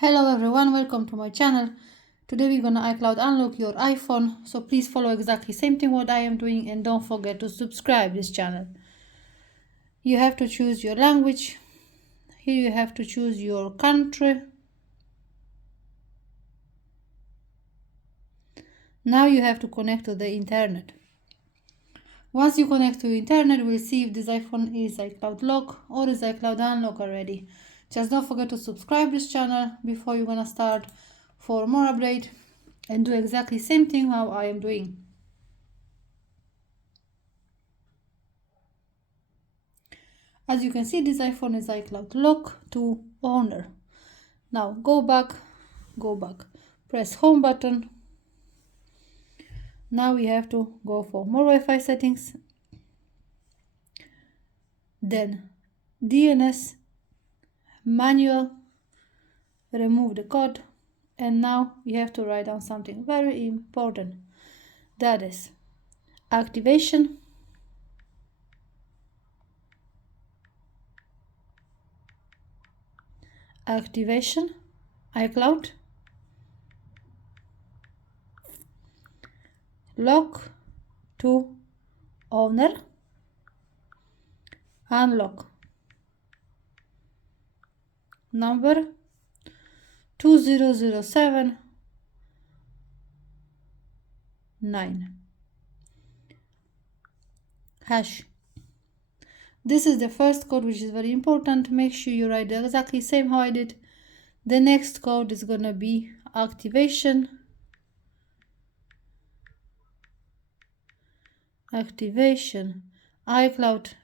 Hello everyone, welcome to my channel. Today we're gonna iCloud unlock your iPhone, so please follow exactly same thing what I am doing and don't forget to subscribe this channel. You have to choose your language. Here you have to choose your country. Now you have to connect to the internet. Once you connect to internet, we'll see if this iPhone is iCloud lock or is iCloud unlock already. Just don't forget to subscribe this channel before you're gonna start for more update and do exactly same thing how I am doing. As you can see, this iPhone is iCloud lock to owner. Now go back, press home button. Now we have to go for more Wi-Fi settings, then DNS, manual, remove the code, and now we have to write down something very important. That is activation, iCloud, lock to owner, unlock, number 20079, hash. This is the first code, which is very important. Make sure you write the exactly same how I did. The next code is gonna be activation, iCloud,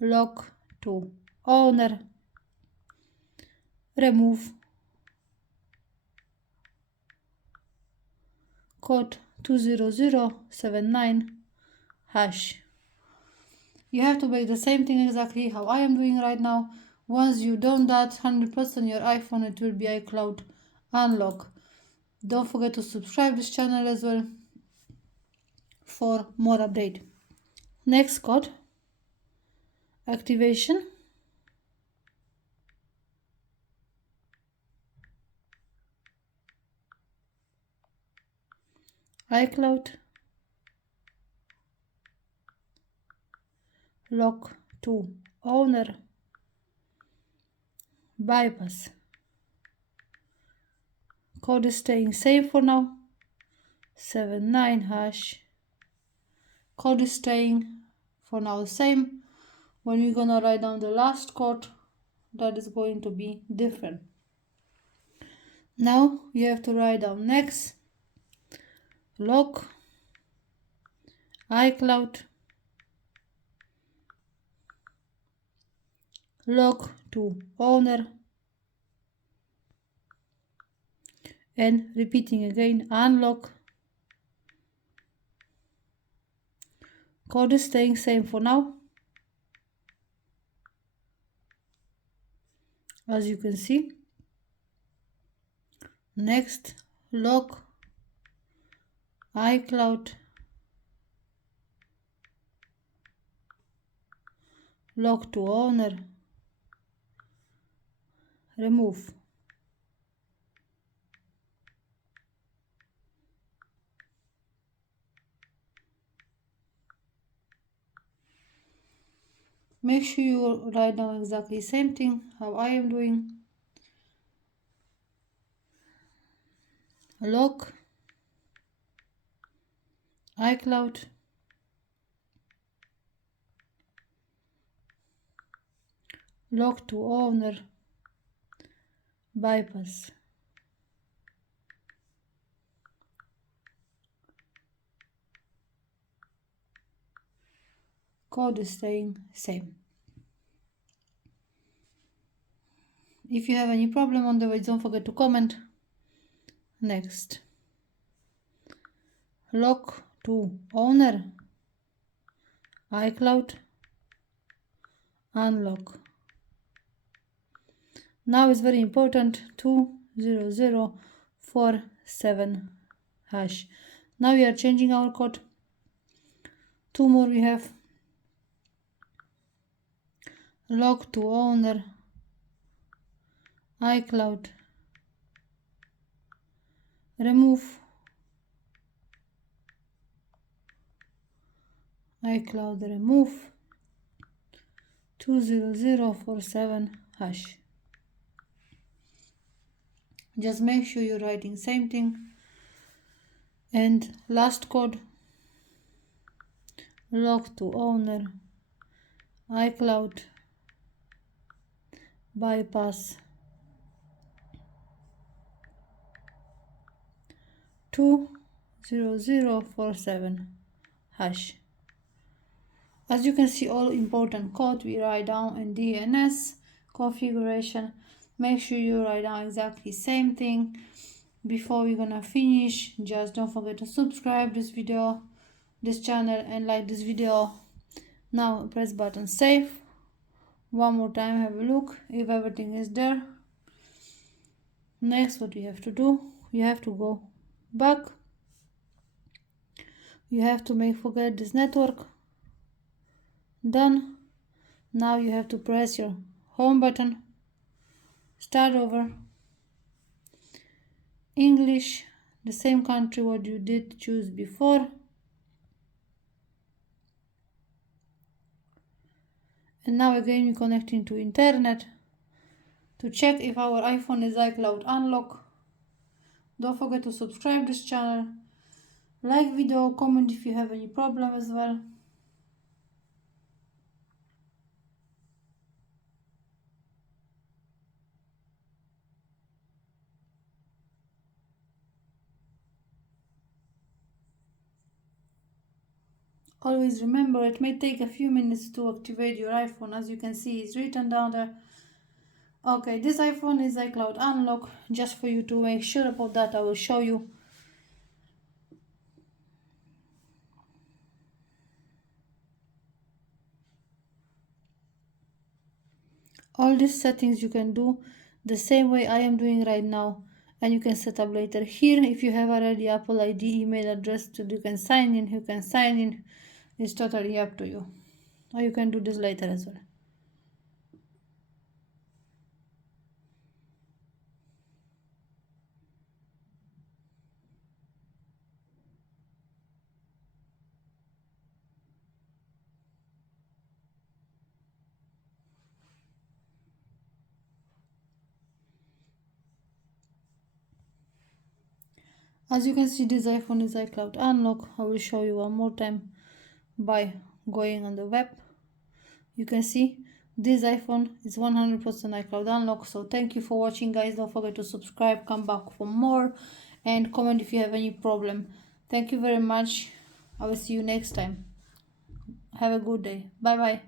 lock to owner, remove, code 20079, hash. You have to make the same thing exactly how I am doing right now. Once you done that, 100% your iPhone, it will be iCloud unlock. Don't forget to subscribe this channel as well for more update. Next code, activation, iCloud, lock to owner, bypass. Code is staying same for now, 79 hash. Code is staying for now the same. When we're gonna write down the last code, that is going to be different. Now you have to write down next, lock, iCloud, lock to owner, and repeating again, unlock. Code is staying same for now. As you can see, next, lock, iCloud, lock to owner, remove. Make sure you write down exactly same thing how I am doing. Lock, iCloud, lock to owner, bypass. Code is staying same. If you have any problem on the way, don't forget to comment. Next, lock to owner, iCloud, unlock. Now it's very important, 20047 hash. Now we are changing our code. Two more we have, lock to owner, iCloud, remove, iCloud remove 20047 hash. Just make sure you're writing same thing. And last code, lock to owner, iCloud, bypass 20047 hash. As you can see, all important code we write down in DNS configuration. Make sure you write down exactly same thing. Before we're gonna finish, just don't forget to subscribe this channel, and like this video. Now press button save. One more time, have a look if everything is there. Next, what you have to do, you have to go back. You have to forget this network. Done. Now you have to press your home button, start over, English, the same country what you did choose before, and now again we're connecting to internet to check if our iPhone is iCloud unlock. Don't forget to subscribe this channel, like video, comment if you have any problem as well. Always remember, it may take a few minutes to activate your iPhone. As you can see, it's written down there. Okay, this iPhone is iCloud unlock. Just for you to make sure about that, I will show you. All these settings you can do the same way I am doing right now, and you can set up later here. If you have already Apple ID email address, you can sign in. You can sign in. It's totally up to you. Or you can do this later as well. As you can see, this iPhone is iCloud unlock. I will show you one more time by going on the web. You can see this iPhone is 100% iCloud unlock. So thank you for watching, guys. Don't forget to subscribe, come back for more, and comment if you have any problem. Thank you very much. I will see you next time. Have a good day. Bye bye.